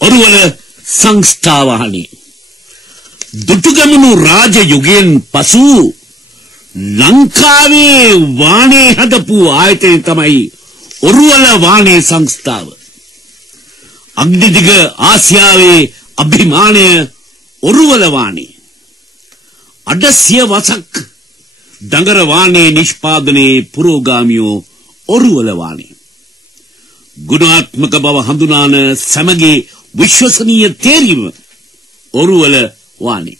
ඔරුවල සංස්ථාවානි දුටුගැමුණු රාජ යුගයෙන් පසු ලංකාවේ වානේ හදපු ආයතනය තමයි ඔරුවල වානේ සංස්ථාව. අග්නිදිග ආසියාවේ අභිමානය ඔරුවල වානේ. අද සිය වසක් දඟර වානේ නිෂ්පාදනයේ පුරෝගාමියෝ ඔරුවල වානේ. ගුණාත්මක බව හඳුනාන සමගී විශ්වසනීය තේරීම ඔරුවල වානේ.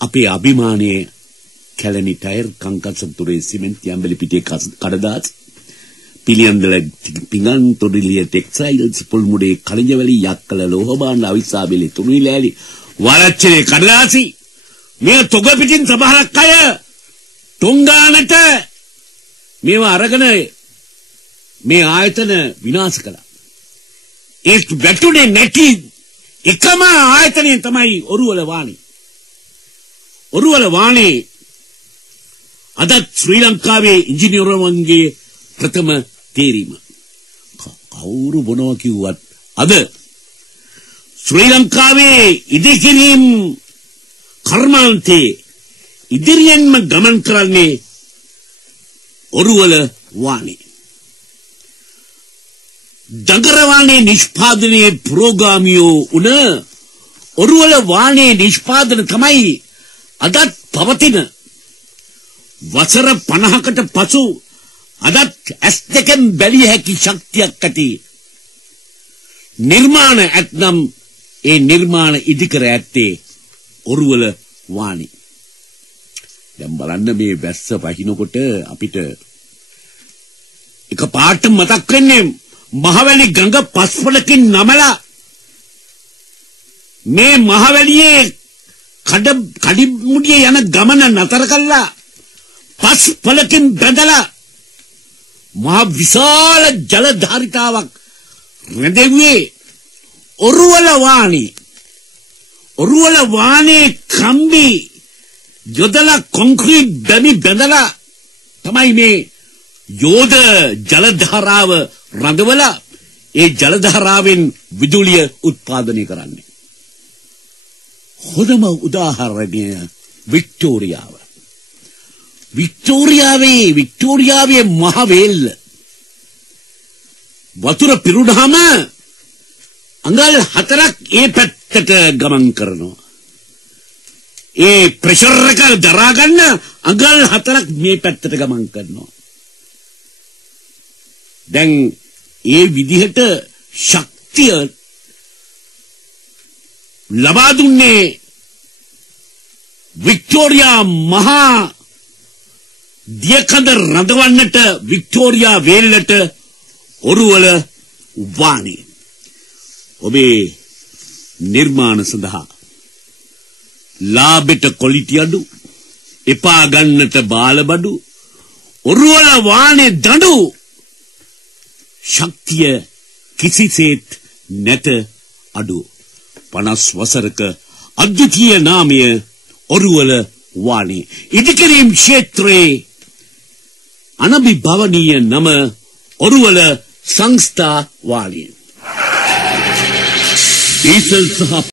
අපේ අභිමානයේ කැලණි ටයර් කංකසතුරේ සිමෙන්ති අම්බලි පිටියේ කඩදාස් පිළියන්දල පිඟන් තොටිලිය ටෙක්ස්ටයිල්ස් පොල්මුඩේ කලිජවැලි යක්කල ලෝහ භාණ්ඩ අවිස්සාබෙලි තුනිලෑලි වරච්චලේ කඩදාසි මේ තොග පිටින් සමහරක් අය ටොංගානට මේවා අරගෙන මේ ආයතන විනාශ කළා. ඒ වැටුනේ නැති එකම ආයතනය තමයි ඔරුවල වානේ. ඔරුවල වානේ අද ශ්‍රී ලංකාවේ ඉංජිනේරුවන්ගේ ප්‍රථම තේරීම. කවුරු මොනවා කිව්වත් අද ශ්‍රී ලංකාවේ ඉදිකිරීම් කර්මාන්තේ ඉදිරියෙන්ම ගමන් කරන්නේ ඔරුවල වානේ. දඟර වානේ නිෂ්පාදනයේ පුරෝගාමියෝ උන ඔරුවල වානේ නිෂ්පාදන තමයි අදත් පවතින වසර 50කට පසු අදත් ඇස් දෙකෙන් බැලිය හැකි ශක්තියක් ඇති නිර්මාණ ඇතනම් ඒ නිර්මාණ ඉදිකර ඇත්තේ ඔරුවල වානේ. දැන් බලන්න මේ වැස්ස වහිනකොට අපිට එක පාට මතක් වෙන්නේ මහවැලි ගඟ පස්පලකින් නමලා මේ මහවැලියේ කඩිමුඩිය යන ගමන නතර කළා පස්පලකින් බැඳලා මහ විශාල ජල ධාරිතාවක් රැඳෙව්වේ ඔරුවල වානේ. ඔරුවල වානේ කම්බි යොදලා කොන්ක්‍රීට් බැමි බැඳලා තමයි මේ යෝධ ජල ධාරාව රඳවලා ඒ ජල ධාරාවෙන් විදුලිය උත්පාදනය කරන්නේ. හොඳම උදාහරණය වික්ටෝරියාව. වික්ටෝරියාවේ මහ වේල්ල වතුර පිරුණාම අඟල් 4ක් ඒ පැත්තට ගමන් කරනවා. ඒ ප්‍රෙෂර් එක දරා ගන්න අඟල් 4ක් මේ පැත්තට ගමන් කරනවා. දැන් ඒ විදිහට ශක්තිය ලබා දුන්නේ වික්ටෝරියා මහා දියකඳ රඳවන්නට වික්ටෝරියා වේල්ලට ඔරුවල වානේ. ඔබේ නිර්මාණ සඳහා ලාභෙට කොලිටි අඩු එපා ගන්නට බාලබඩු ඔරුවල වානේ දඬු ශක්තිය කිසිසේත් නැත අඩු 50 වසරක අද්විතීය නාමය ඔරුවල වානේ. ඉදිකිරීම් ක්ෂේත්‍රයේ අනබිභවනීය නම ඔරුවල සංස්ථා වානේ. ඩීසල් සහ